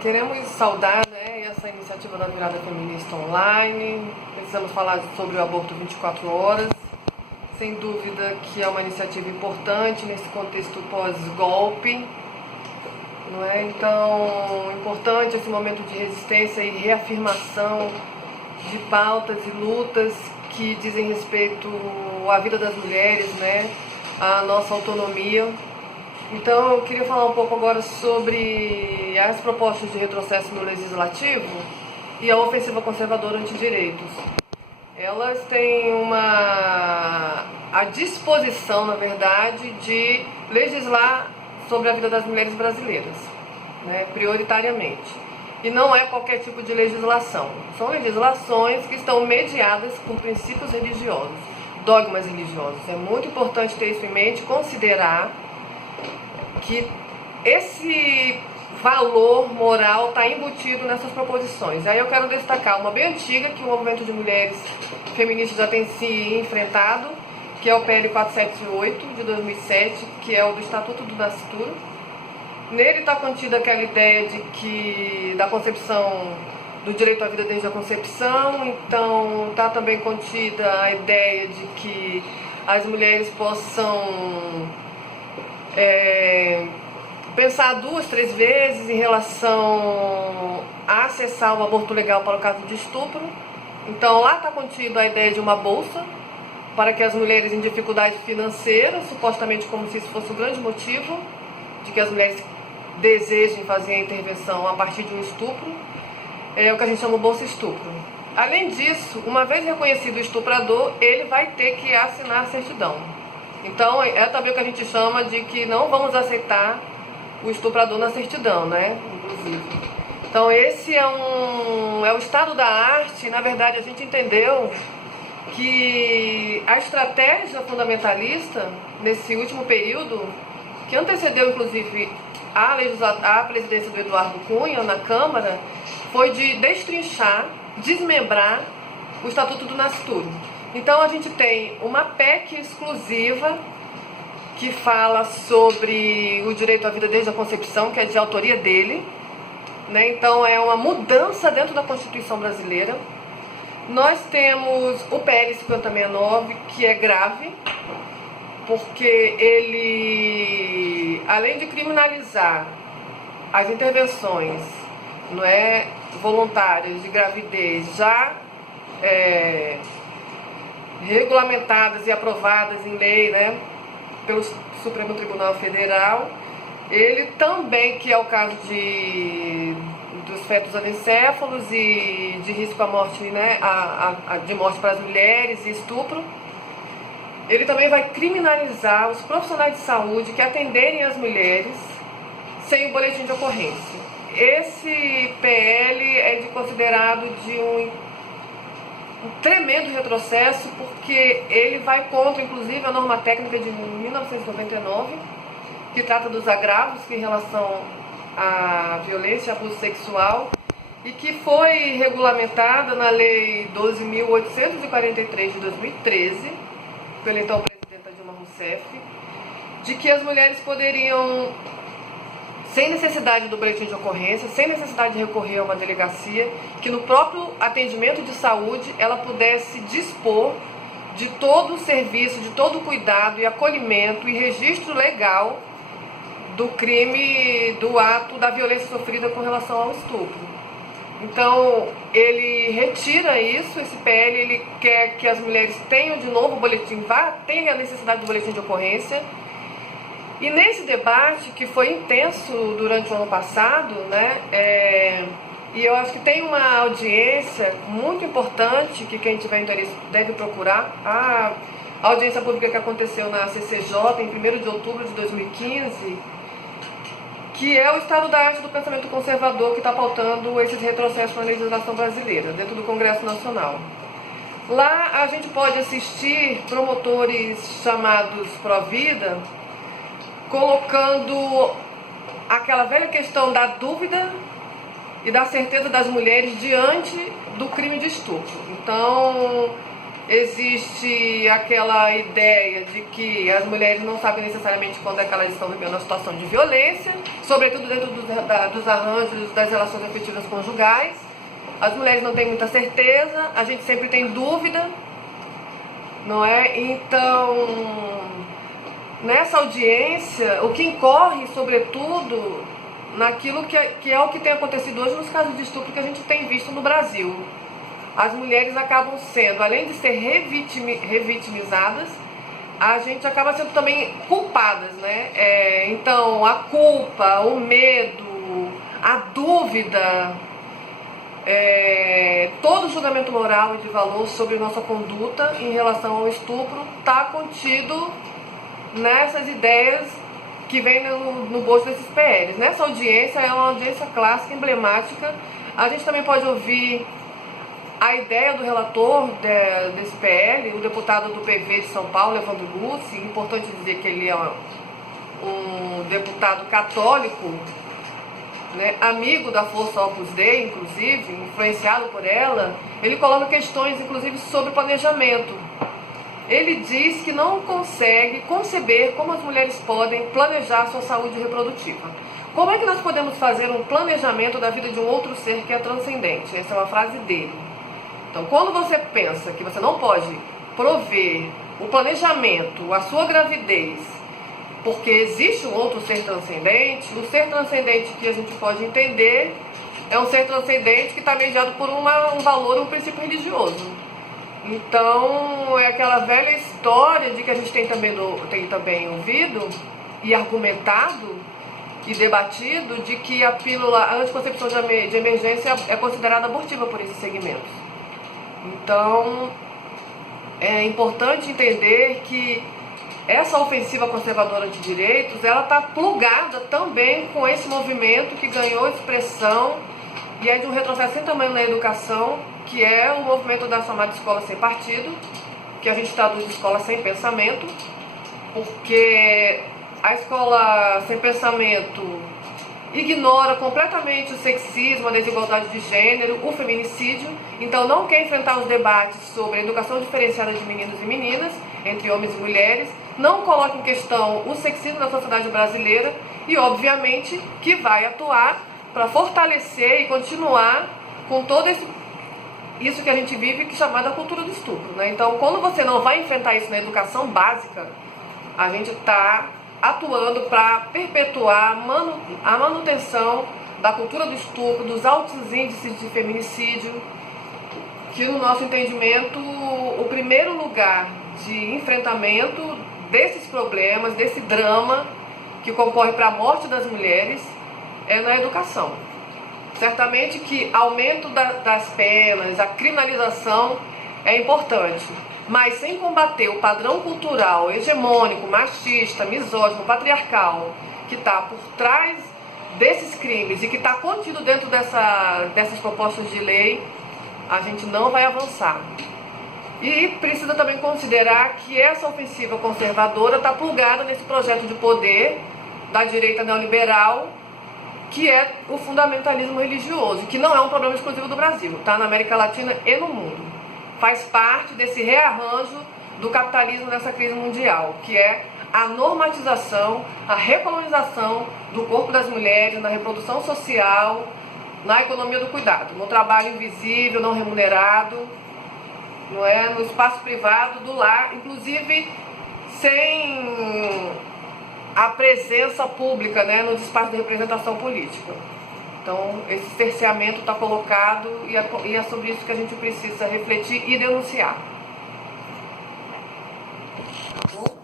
Queremos saudar, né, essa iniciativa da Virada Feminista Online. Precisamos falar sobre o aborto 24 horas. Sem dúvida que é uma iniciativa importante nesse contexto pós-golpe, não é? Então, importante esse momento de resistência e reafirmação de pautas e lutas que dizem respeito à vida das mulheres, né, à nossa autonomia. Então, eu queria falar um pouco agora sobre as propostas de retrocesso no legislativo e a ofensiva conservadora antidireitos. Elas têm a disposição, na verdade, de legislar sobre a vida das mulheres brasileiras, né, prioritariamente. E não é qualquer tipo de legislação. São legislações que estão mediadas por princípios religiosos, dogmas religiosos. É muito importante ter isso em mente, considerar que esse valor moral está embutido nessas proposições. Aí eu quero destacar uma bem antiga que o movimento de mulheres feministas já tem se enfrentado, que é o PL 478 de 2007, que é o do Estatuto do Nascituro. Nele está contida aquela ideia da concepção do direito à vida desde a concepção. Então está também contida a ideia de que as mulheres possam pensar 2, 3 vezes em relação a acessar o aborto legal para o caso de estupro. Então lá está contida a ideia de uma bolsa para que as mulheres em dificuldade financeira, supostamente como se isso fosse um grande motivo de que as mulheres desejem fazer a intervenção a partir de um estupro, é o que a gente chama de bolsa estupro. Além disso, uma vez reconhecido o estuprador, ele vai ter que assinar a certidão. Então é também o que a gente chama de que não vamos aceitar o estuprador na certidão, né? Inclusive. Então esse é o estado da arte. Na verdade, a gente entendeu que a estratégia fundamentalista nesse último período, que antecedeu inclusive a presidência do Eduardo Cunha na Câmara, foi de destrinchar, desmembrar o Estatuto do Nascituro. Então a gente tem uma PEC exclusiva que fala sobre o direito à vida desde a concepção, que é de autoria dele, né? Então é uma mudança dentro da Constituição brasileira. Nós temos o PL 5069, que é grave, porque ele, além de criminalizar as intervenções, não é, voluntárias de gravidez já regulamentadas e aprovadas em lei, né, pelo Supremo Tribunal Federal, ele também, que é o caso dos fetos anencéfalos e de risco à morte, né, de morte para as mulheres e estupro, ele também vai criminalizar os profissionais de saúde que atenderem as mulheres sem o boletim de ocorrência. Esse PL é considerado de um tremendo retrocesso, porque ele vai contra, inclusive, a norma técnica de 1999, que trata dos agravos em relação à violência e abuso sexual, e que foi regulamentada na Lei 12.843 de 2013, pela então presidenta Dilma Rousseff, de que as mulheres poderiam, sem necessidade do boletim de ocorrência, sem necessidade de recorrer a uma delegacia, que no próprio atendimento de saúde ela pudesse dispor de todo o serviço, de todo o cuidado e acolhimento e registro legal do crime, do ato da violência sofrida com relação ao estupro. Então, ele retira isso, esse PL, ele quer que as mulheres tenham de novo o boletim, tenham a necessidade do boletim de ocorrência. E nesse debate, que foi intenso durante o ano passado, né, e eu acho que tem uma audiência muito importante que quem tiver interesse deve procurar, a audiência pública que aconteceu na CCJ em 1º de outubro de 2015, que é o estado da arte do pensamento conservador que está pautando esses retrocessos na legislação brasileira, dentro do Congresso Nacional. Lá a gente pode assistir promotores chamados pró-vida, colocando aquela velha questão da dúvida e da certeza das mulheres diante do crime de estupro. Então, existe aquela ideia de que as mulheres não sabem necessariamente quando é que elas estão vivendo uma situação de violência, sobretudo dentro dos arranjos das relações afetivas conjugais. As mulheres não têm muita certeza, a gente sempre tem dúvida, não é? Então, nessa audiência, o que incorre, sobretudo, naquilo que é o que tem acontecido hoje nos casos de estupro que a gente tem visto no Brasil. As mulheres acabam sendo, além de ser revitimizadas, a gente acaba sendo também culpadas, né? Então, a culpa, o medo, a dúvida, todo julgamento moral e de valor sobre nossa conduta em relação ao estupro está contido nessas ideias que vêm no bojo desses PLs. Nessa audiência, é uma audiência clássica, emblemática. A gente também pode ouvir a ideia do relator desse PL, o deputado do PV de São Paulo, Evandro Lucci. Importante dizer que ele é um deputado católico, né, amigo da Força Opus Dei, inclusive, influenciado por ela. Ele coloca questões, inclusive, sobre planejamento. Ele diz que não consegue conceber como as mulheres podem planejar sua saúde reprodutiva. Como é que nós podemos fazer um planejamento da vida de um outro ser que é transcendente? Essa é uma frase dele. Então, quando você pensa que você não pode prover o planejamento, a sua gravidez, porque existe um outro ser transcendente, o ser transcendente que a gente pode entender é um ser transcendente que está mediado por um valor, um princípio religioso. Então, é aquela velha história de que a gente tem também ouvido e argumentado e debatido de que a pílula, a anticoncepção de emergência é considerada abortiva por esses segmentos. Então, é importante entender que essa ofensiva conservadora de direitos, ela está plugada também com esse movimento que ganhou expressão e é de um retrocesso sem tamanho na educação, que é o movimento da chamada escola sem partido, que a gente traduz de escola sem pensamento, porque a escola sem pensamento ignora completamente o sexismo, a desigualdade de gênero, o feminicídio. Então não quer enfrentar os debates sobre a educação diferenciada de meninos e meninas, entre homens e mulheres, não coloca em questão o sexismo da sociedade brasileira e, obviamente, que vai atuar para fortalecer e continuar com todo isso que a gente vive, que é chamada cultura do estupro, né? Então, quando você não vai enfrentar isso na educação básica, a gente está atuando para perpetuar a manutenção da cultura do estupro, dos altos índices de feminicídio, que no nosso entendimento, o primeiro lugar de enfrentamento desses problemas, desse drama que concorre para a morte das mulheres, é na educação. Certamente que aumento das penas, a criminalização é importante, mas sem combater o padrão cultural hegemônico, machista, misógino, patriarcal, que está por trás desses crimes e que está contido dentro dessas propostas de lei, a gente não vai avançar. E precisa também considerar que essa ofensiva conservadora está plugada nesse projeto de poder da direita neoliberal, que é o fundamentalismo religioso, que não é um problema exclusivo do Brasil, está na América Latina e no mundo. Faz parte desse rearranjo do capitalismo nessa crise mundial, que é a normatização, a recolonização do corpo das mulheres na reprodução social, na economia do cuidado, no trabalho invisível, não remunerado, não é? No espaço privado do lar, inclusive sem a presença pública, né, nos espaços de representação política. Então, esse cerceamento está colocado e é sobre isso que a gente precisa refletir e denunciar. Tá bom?